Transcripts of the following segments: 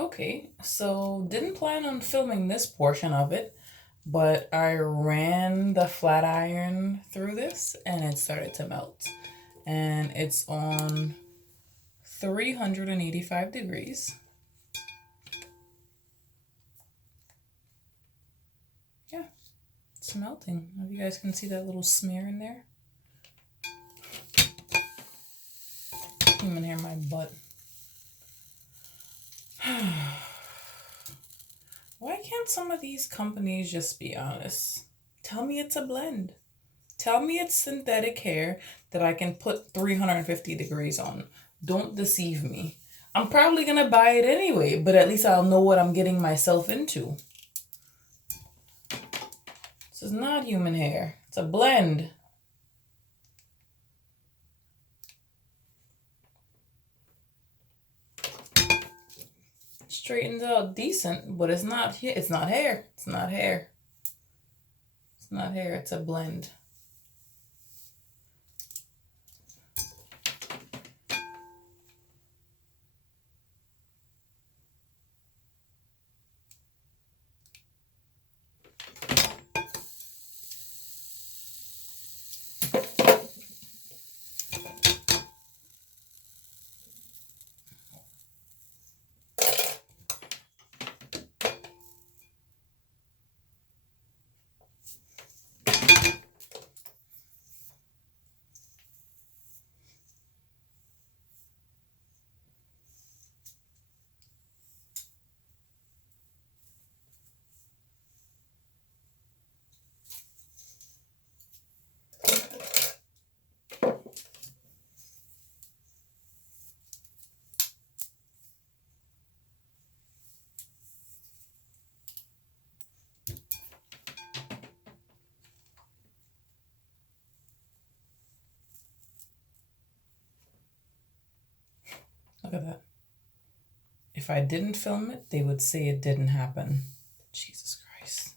Okay, so didn't plan on filming this portion of it, but I ran the flat iron through this and it started to melt. And it's on 385 degrees. Yeah, it's melting. If you guys can see that little smear in there. Human hair, my butt. Why can't some of these companies just be honest? Tell me it's a blend. Tell me it's synthetic hair that I can put 350 degrees on. Don't deceive me. I'm probably going to buy it anyway, but at least I'll know what I'm getting myself into. This is not human hair. It's a blend. Straightens out decent, but it's not hair. It's not hair. It's not hair. It's not hair. It's a blend. Look at that. If I didn't film it, they would say it didn't happen. Jesus Christ.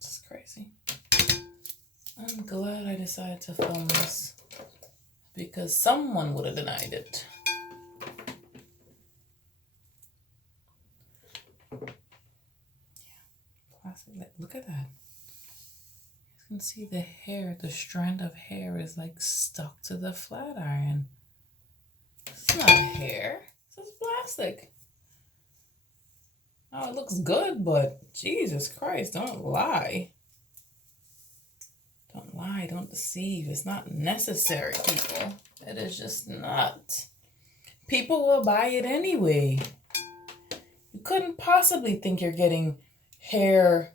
This is crazy. I'm glad I decided to film this because someone would have denied it. Yeah, plastic. Look at that. You can see the hair, the strand of hair is like stuck to the flat iron. It's not hair. This is plastic. Oh, it looks good, but Jesus Christ, don't lie. Don't lie, don't deceive. It's not necessary, people. It is just not. People will buy it anyway. You couldn't possibly think you're getting hair,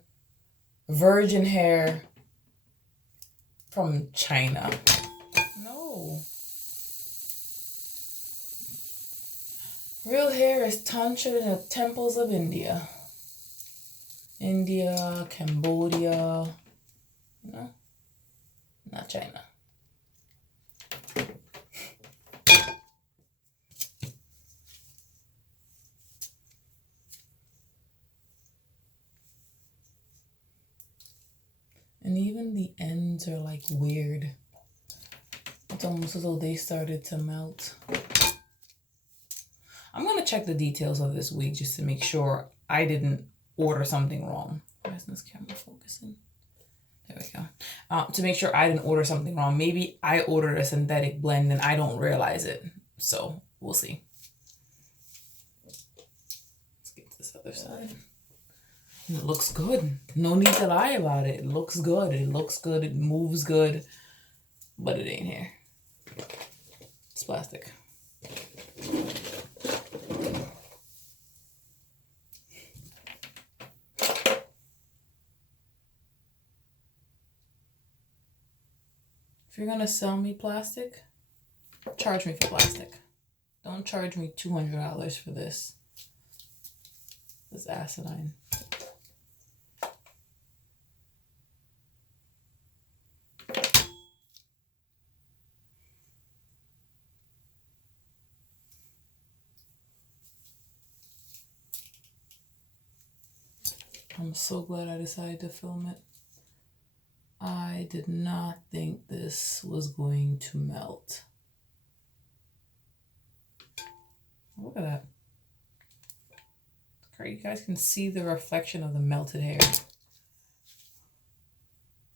virgin hair from China. No. Real hair is tantra in the temples of India. India, Cambodia, no, not China. And even the ends are like weird. It's almost as though they started to melt. I'm going to check the details of this wig just to make sure I didn't order something wrong. Why isn't this camera focusing? There we go. To make sure I didn't order something wrong. Maybe I ordered a synthetic blend and I don't realize it. So we'll see. Let's get to this other side. It looks good. No need to lie about it. It looks good. It looks good. It moves good. But it ain't hair. It's plastic. If you're gonna sell me plastic, charge me for plastic. Don't charge me $200 for this. This asinine. I'm so glad I decided to film it. I did not think this was going to melt. Look at that. Great, you guys can see the reflection of the melted hair.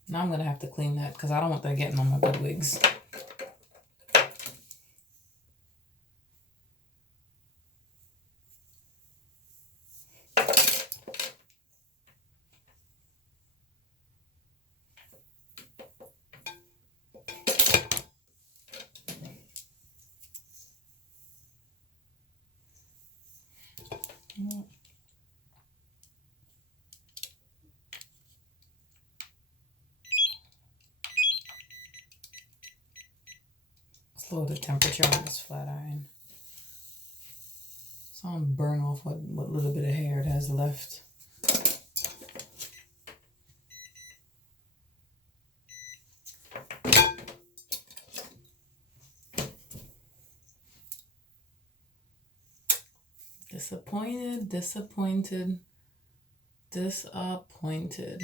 Now I'm gonna have to clean that because I don't want that getting on my good wigs. Let's lower the temperature on this flat iron. So I'm burn off what little bit of hair it has left. Disappointed, disappointed, disappointed.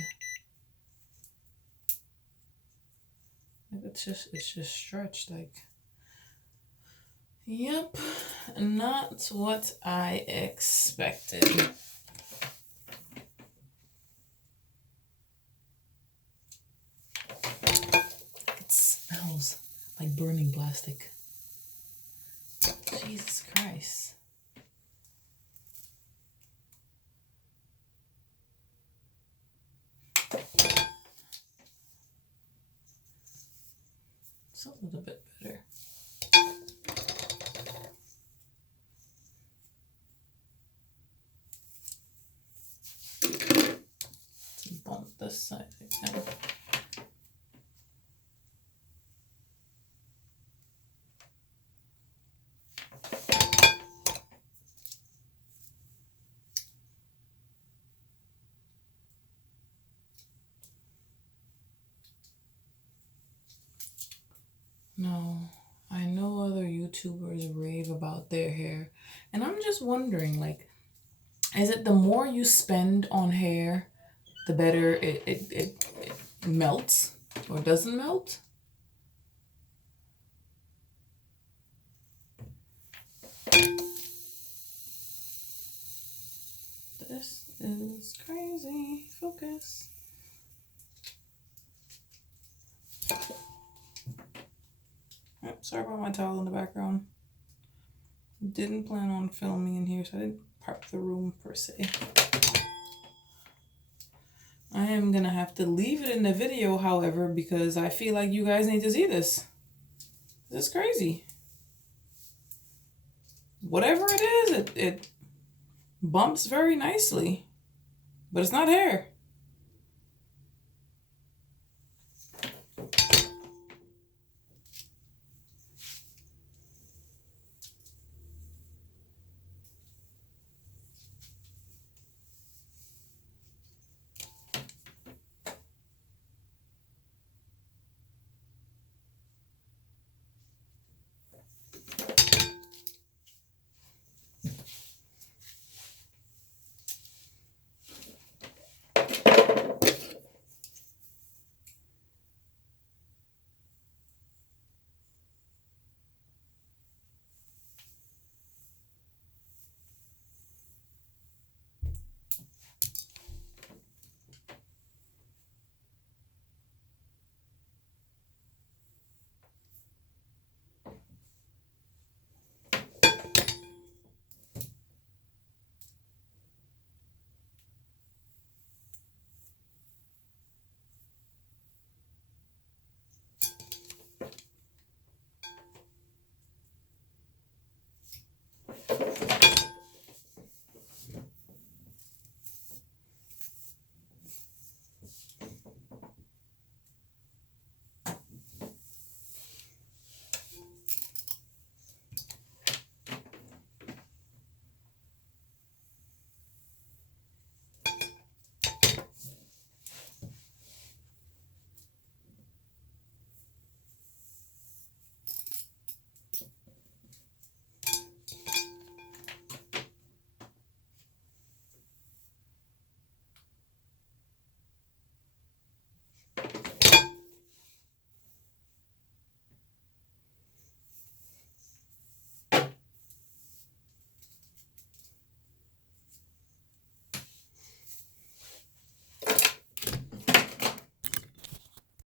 It's just stretched like. Yep, not what I expected. It smells like burning plastic. Jesus Christ. It's a little bit better. Let's bump this side again. No, I know other YouTubers rave about their hair, and I'm just wondering, like, is it the more you spend on hair, the better it melts or doesn't melt? This is crazy. Focus. Sorry about my towel in the background. Didn't plan on filming in here, so I didn't prep the room per se. I am gonna have to leave it in the video, however, because I feel like you guys need to see this. This is crazy. Whatever it is, it bumps very nicely, but it's not hair.